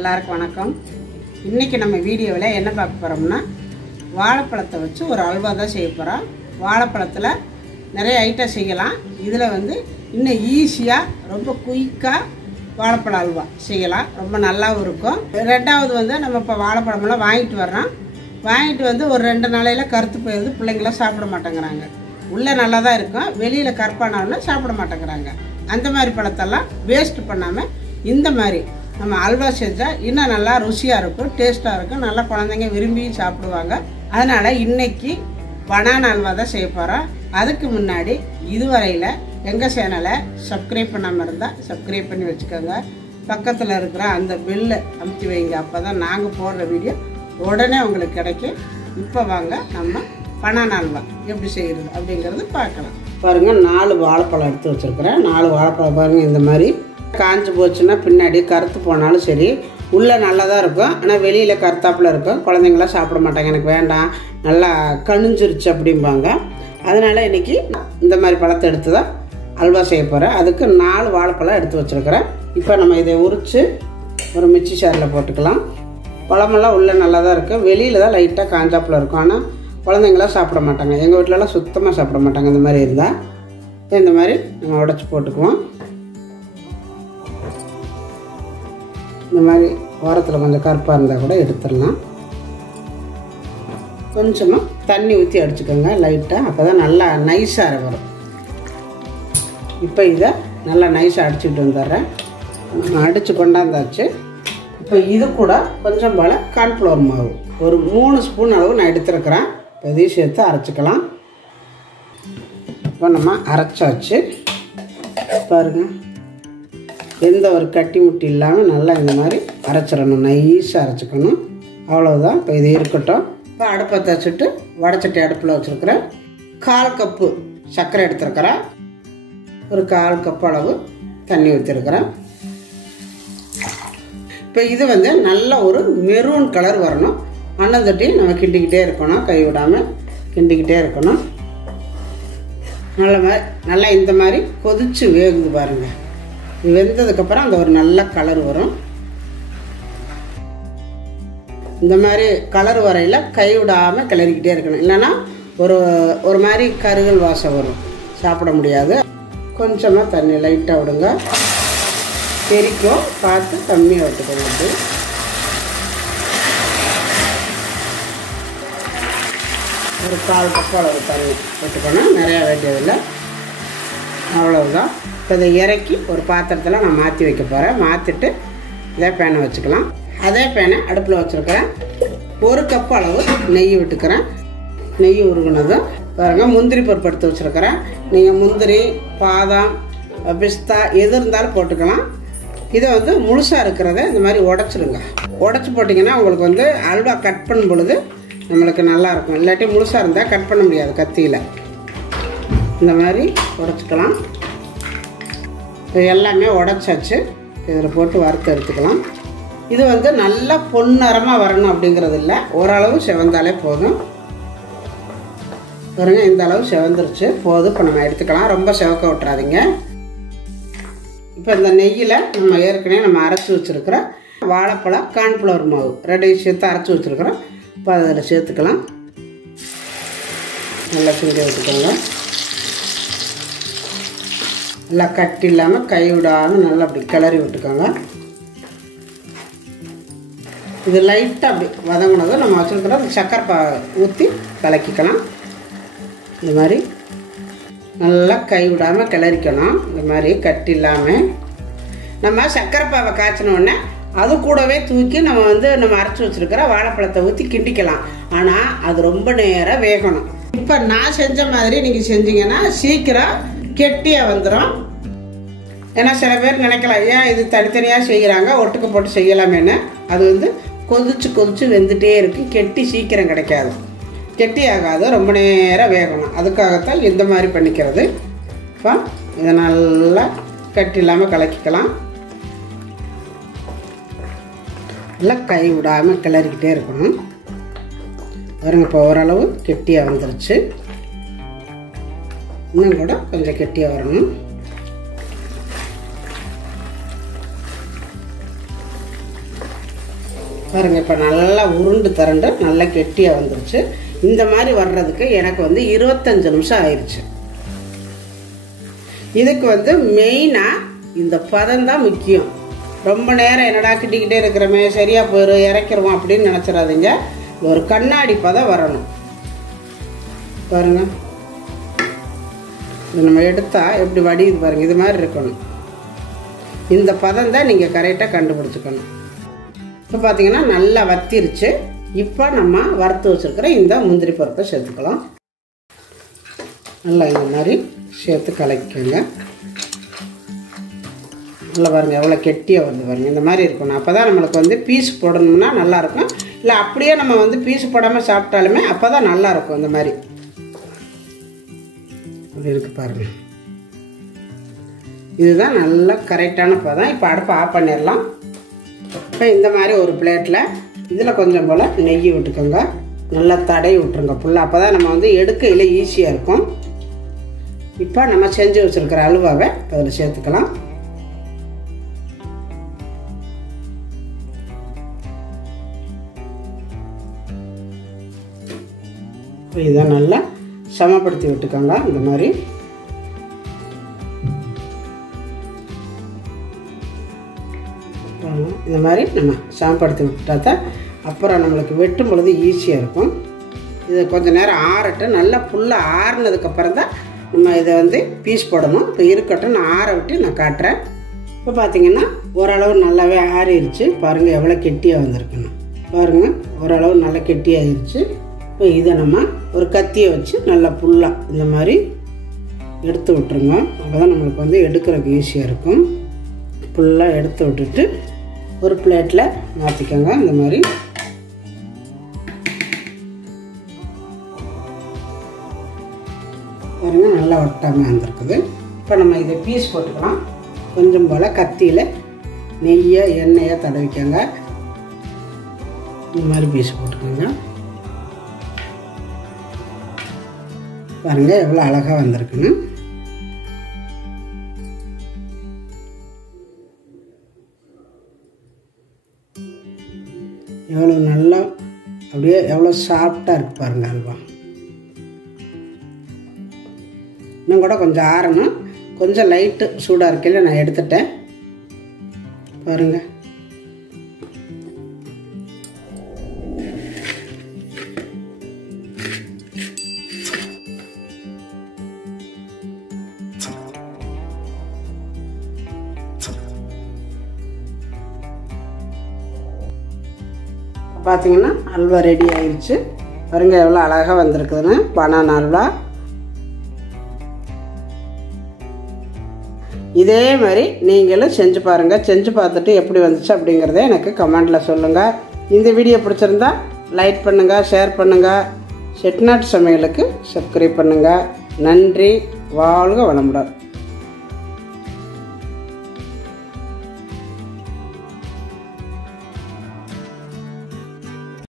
எல்லாருக்கும் வணக்கம். இன்றைக்கி நம்ம வீடியோவில் என்ன பார்க்க போகிறோம்னா, வாழைப்பழத்தை வச்சு ஒரு அல்வா தான் செய்ய போகிறோம். வாழைப்பழத்தில் நிறைய ஐட்டம் செய்யலாம். இதில் இன்னும் ஈஸியாக ரொம்ப குயிக்காக வாழைப்பழ அல்வா செய்யலாம். ரொம்ப நல்லாவும் இருக்கும். ரெண்டாவது நம்ம இப்போ வாழைப்பழமெல்லாம் வாங்கிட்டு வர்றோம். வாங்கிட்டு ஒரு 2 நாளையில் கருத்து போயிடுது. பிள்ளைங்களாம் சாப்பிட மாட்டேங்கிறாங்க. உள்ளே நல்லா தான் இருக்கும், வெளியில் கருப்பானாலும் சாப்பிட மாட்டேங்கிறாங்க. அந்த மாதிரி பழத்தெல்லாம் வேஸ்ட் பண்ணாமல் இந்த மாதிரி நம்ம அல்வா செஞ்சால் இன்னும் நல்லா ருசியாக இருக்கும், டேஸ்ட்டாக இருக்கும். நல்லா குழந்தைங்க விரும்பி சாப்பிடுவாங்க. அதனால் இன்றைக்கி பனானா அல்வா தான் செய்ய போகிறோம். அதுக்கு முன்னாடி இதுவரையில் எங்கள் சேனலை சப்ஸ்கிரைப் பண்ணாமல் இருந்தால் சப்ஸ்கிரைப் பண்ணி வச்சுக்கோங்க. பக்கத்தில் இருக்கிற அந்த பெல்லை அமுத்தி வைங்க. அப்போ தான் நாங்கள் போடுற வீடியோ உடனே உங்களுக்கு கிடைக்கும். இப்போ வாங்க நம்ம பனானா அல்வா எப்படி செய்கிறது அப்படிங்கிறது பார்க்கலாம். பாருங்கள், 4 வாழைப்பழம் எடுத்து வச்சுருக்கிறேன். 4 வாழைப்பழம் பாருங்கள். இந்த மாதிரி காஞ்சி போச்சுன்னா பின்னாடி கருத்து போனாலும் சரி, உள்ளே நல்லா தான் இருக்கும், ஆனால் வெளியில் கருத்தாப்பில் இருக்கும். குழந்தைங்களாம் சாப்பிட மாட்டாங்க, எனக்கு வேண்டாம், நல்லா கணிஞ்சிருச்சு அப்படிம்பாங்க. அதனால் இன்றைக்கி இந்த மாதிரி பழத்தை எடுத்து தான் அல்வா செய்ய போகிறேன். அதுக்கு 4 வாழைப்பழம் எடுத்து வச்சுருக்கிறேன். இப்போ நம்ம இதை உரித்து ஒரு மிக்சி ஜாரில் போட்டுக்கலாம். பழமெல்லாம் உள்ளே நல்லா தான் இருக்கும், வெளியில் தான் லைட்டாக காஞ்சாப்பில் இருக்கும். ஆனால் குழந்தைங்களாம் சாப்பிட மாட்டாங்க. எங்கள் வீட்டிலலாம் சுத்தமாக சாப்பிட மாட்டாங்க இந்த மாதிரி இருந்தால். இந்த மாதிரி நம்ம உடச்சி போட்டுக்குவோம். இந்த மாதிரி ஓரத்தில் கொஞ்சம் கருப்பாக இருந்தால் கூட எடுத்துடலாம். கொஞ்சமாக தண்ணி ஊற்றி அடிச்சுக்கோங்க லைட்டாக, அப்போ தான் நல்லா நைஸாக வரும். இப்போ இதை நல்லா நைஸாக அடிச்சுட்டு வந்துடுறேன். அடித்து கொண்டாந்தாச்சு. இப்போ இது கூட கொஞ்சம் போல் கார்ன்ஃப்ளவர் மாவு ஒரு 3 ஸ்பூன் அளவு நான் எடுத்துருக்கிறேன். இதையும் சேர்த்து அரைச்சிக்கலாம். இப்போ நம்ம அரைச்சாச்சு. பாருங்கள், எந்த ஒரு கட்டி முட்டி இல்லாமல் நல்லா இந்த மாதிரி அரைச்சிடணும், நைஸாக அரைச்சிக்கணும். அவ்வளோதான். இப்போ இது இருக்கட்டும். இப்போ அடுப்பை வச்சுட்டு வடைச்சட்டி அடுப்பில் வச்சுருக்கிறேன். 1/4 கப்பு சர்க்கரை எடுத்துருக்கிறேன். ஒரு 1/4 கப்பு அளவு தண்ணி ஊற்றிருக்கிறேன். இப்போ இது நல்ல ஒரு மெரூன் கலர் வரணும். அன்னந்தட்டி நம்ம கிண்டிக்கிட்டே இருக்கணும், கை விடாமல் கிண்டிக்கிட்டே இருக்கணும். நல்லா இந்த மாதிரி கொதித்து வேகுது பாருங்கள். வெந்ததுக்கப்புறம் அந்த ஒரு நல்ல கலர் வரும். இந்த மாதிரி கலர் வரையில் கை விடாமல் கிளறிக்கிட்டே இருக்கணும், இல்லைன்னா ஒரு மாதிரி கருகல் வாசம் வரும், சாப்பிட முடியாது. கொஞ்சமாக தண்ணி லைட்டாக விடுங்க, தெரிக்கும், பார்த்து கம்மியாக விட்டுக்கணும். ஒரு 1/4 கப்பு அளவு தண்ணி விட்டுக்கணும், நிறையா வேண்டியதில்லை. அவ்வளவுதான். இப்போ இதை இறக்கி ஒரு பாத்திரத்தில் நான் மாற்றி வைக்க போகிறேன். மாற்றிட்டு இதே பேனை வச்சுக்கலாம். அதே பேனை அடுப்பில் வச்சுருக்கிறேன். 1 கப்பு அளவு நெய் விட்டுக்கிறேன். நெய் உருகுனதும் பாருங்கள், முந்திரி பருப்பு எடுத்து வச்சுருக்கிறேன். நீங்கள் முந்திரி, பாதாம், பிஸ்தா எது இருந்தாலும் போட்டுக்கலாம். இதை முழுசாக இருக்கிறத இந்த மாதிரி உடச்சிடுங்க. உடச்சி போட்டிங்கன்னா உங்களுக்கு அல்வா கட் பண்ணும் பொழுது நம்மளுக்கு நல்லாயிருக்கும். இல்லாட்டி முழுசாக இருந்தால் கட் பண்ண முடியாது கத்தியில். இந்த மாதிரி உடச்சிக்கலாம். இது எல்லாமே உடச்சாச்சு. இதில் போட்டு வறுத்து எடுத்துக்கலாம். இது நல்லா பொன்னிறமாக வரணும் அப்படிங்கிறது இல்லை, ஓரளவு செவந்தாலே போதும். பாருங்க, இந்த அளவு செவந்துருச்சு, போதும். இப்போ நம்ம எடுத்துக்கலாம், ரொம்ப செவக்க விட்டுறாதீங்க. இப்போ இந்த நெய்யில் நம்ம ஏற்கனவே நம்ம அரைச்சி வச்சுருக்கிற வாழைப்பழம், கார்ன்ஃப்ளவர் மாவு 2 சேர்த்து அரைச்சி வச்சுருக்கிறோம். இப்போ அதில் சேர்த்துக்கலாம். நல்லா கிண்டி வச்சுக்கோங்க. நல்லா கட்டி இல்லாமல் கை விடாமல் நல்லா அப்படி கிளறி விட்டுக்கோங்க. இது லைட்டாக அப்படி வதங்கினதும் நம்ம வச்சுருக்கிற அந்த சக்கரை ஊற்றி கலக்கிக்கலாம். இந்த மாதிரி நல்லா கை விடாமல் கிளறிக்கணும். இந்த மாதிரி கட்டி இல்லாமல் நம்ம சக்கரை பாவை காய்ச்சினோடனே அது கூடவே தூக்கி நம்ம அரைச்சி வச்சுருக்கிற வாழைப்பழத்தை ஊற்றி கிண்டிக்கலாம். ஆனால் அது ரொம்ப நேரம் வேகணும். இப்போ நான் செஞ்ச மாதிரி நீங்கள் செஞ்சீங்கன்னா சீக்கிரம் கெட்டியாக வந்துடும். ஏன்னா சில பேர் நினைக்கலாம், ஏன் இது தனித்தனியாக செய்கிறாங்க, ஒட்டுக்க போட்டு செய்யலாமேன்னு. அது கொதிச்சு வெந்துட்டே இருக்கும், கெட்டி சீக்கிரம் கிடைக்காது, கெட்டி ஆகாது, ரொம்ப நேரம் வேகணும். அதுக்காகத்தான் இந்த மாதிரி பண்ணிக்கிறது. இப்போ இதை நல்லா கட்டி இல்லாமல் கலக்கிக்கலாம். நல்லா கை விடாமல் கிளறிக்கிட்டே இருக்கணும். பாருங்க, இப்போ ஓரளவு கெட்டியாக வந்துருச்சு. இன்னும் கூட கொஞ்சம் கெட்டியாக வரணும். பாருங்கள், இப்போ நல்லா உருண்டு திரண்டு நல்லா கெட்டியாக வந்துருச்சு. இந்த மாதிரி வர்றதுக்கு எனக்கு வந்து 25 நிமிஷம் ஆயிடுச்சு. இதுக்கு வந்து மெயினாக இந்த பதம் தான் முக்கியம். ரொம்ப நேரம் என்னடா கிட்டிக்கிட்டே இருக்கிறோமே, சரியாக போயிடும், இறக்கிடுவோம் அப்படின்னு நினச்சிடாதீங்க. ஒரு கண்ணாடி பதம் வரணும். பாருங்கள், இது நம்ம எடுத்தால் எப்படி வடியுது பாருங்கள், இது மாதிரி இருக்கணும். இந்த பதம் தான் நீங்கள் கரெக்டாக கண்டுபிடிச்சிக்கணும். இப்போ பார்த்தீங்கன்னா நல்லா வத்திருச்சு. இப்போ நம்ம வறுத்து வச்சுருக்கிற இந்த முந்திரி பருப்பை சேர்த்துக்கலாம். நல்லா இந்த மாதிரி சேர்த்து கலக்கிக்கோங்க. நல்லா பாருங்கள் எவ்வளோ கெட்டியாக வந்து பாருங்கள், இந்த மாதிரி இருக்கணும். அப்போ தான் நம்மளுக்கு வந்து பீஸ் போடணும்னா நல்லாயிருக்கும். இல்லை அப்படியே நம்ம வந்து பீஸ் போடாமல் சாப்பிட்டாலுமே அப்போ தான் நல்லாயிருக்கும். இந்த மாதிரி அப்படி இருக்குது பாருங்கள். இதுதான் நல்லா கரெக்டான பதம். இப்போ அடுப்பை ஆஃப் பண்ணிடலாம். இப்போ இந்த மாதிரி ஒரு பிளேட்டில் இதில் கொஞ்சம் போல் நெய் விட்டுக்கோங்க. நல்லா தடவி விட்டுருங்க ஃபுல்லாக. அப்போ தான் நம்ம வந்து எடுக்கையில் ஈஸியாக இருக்கும். இப்போ நம்ம செஞ்சு வச்சுருக்கிற அல்வாவை அதில் சேர்த்துக்கலாம். இதை நல்லா சமப்படுத்தி விட்டுக்கோங்க. இந்த மாதிரி இந்த மாதிரி நம்ம சமப்படுத்தி விட்டுட்டா தான் அப்புறம் நம்மளுக்கு வெட்டும் பொழுது ஈஸியாக இருக்கும். இது கொஞ்சம் நேரம் ஆறட்டும். நல்லா ஃபுல்லாக ஆறுனதுக்கப்புறம் தான் நம்ம இதை வந்து பீஸ் போடணும். இப்போ இருக்கட்டும், நான் ஆற விட்டு நான் காட்டுறேன். இப்போ பார்த்தீங்கன்னா ஓரளவு நல்லாவே ஆறிடுச்சு. பாருங்கள் எவ்வளோ கெட்டியாக வந்திருக்குன்னு. பாருங்கள் ஓரளவு நல்லா கெட்டியாகிடுச்சு. இப்போ இதை நம்ம ஒரு கத்தியை வச்சு நல்லா ஃபுல்லாக இந்த மாதிரி எடுத்து விட்டுருங்க. அப்போ தான் நம்மளுக்கு வந்து எடுக்கிறதுக்கு ஈஸியாக இருக்கும். ஃபுல்லாக எடுத்து விட்டுட்டு ஒரு பிளேட்டில் மாற்றிக்கோங்க. இந்த மாதிரி பாருங்கள் நல்லா ஒட்டாமல் வந்துருக்குது. இப்போ நம்ம இதை பீஸ் போட்டுக்கலாம். கொஞ்சம் போல் கத்தியில் நெய்யை எண்ணெயை தடவிக்கோங்க. இந்த மாதிரி பீஸ் போட்டுக்கோங்க. பாருங்கள் எவ்வளோ அழகாக வந்திருக்குன்னு. எவ்வளோ நல்லா அப்படியே எவ்வளோ சாஃப்டாக இருக்குது பாருங்கள் அல்வா. இன்னும் கூட கொஞ்சம் ஆறணும். கொஞ்சம் லைட்டு சூடாக இருக்கையில் நான் எடுத்துட்டேன். பாருங்கள் பார்த்தீங்கன்னா அல்வா ரெடி ஆயிடுச்சு. பாருங்க எவ்வளோ அழகாக வந்திருக்குதுன்னு பனானா அல்வா. இதே மாதிரி நீங்களும் செஞ்சு பாருங்கள். செஞ்சு பார்த்துட்டு எப்படி வந்துச்சு அப்படிங்கிறத எனக்கு கமெண்டில் சொல்லுங்கள். இந்த வீடியோ பிடிச்சிருந்தா லைக் பண்ணுங்கள், ஷேர் பண்ணுங்கள். செட்டிநாட்டு சமையலுக்கு சப்ஸ்கிரைப் பண்ணுங்கள். நன்றி. வாழ்க வளமுடன்.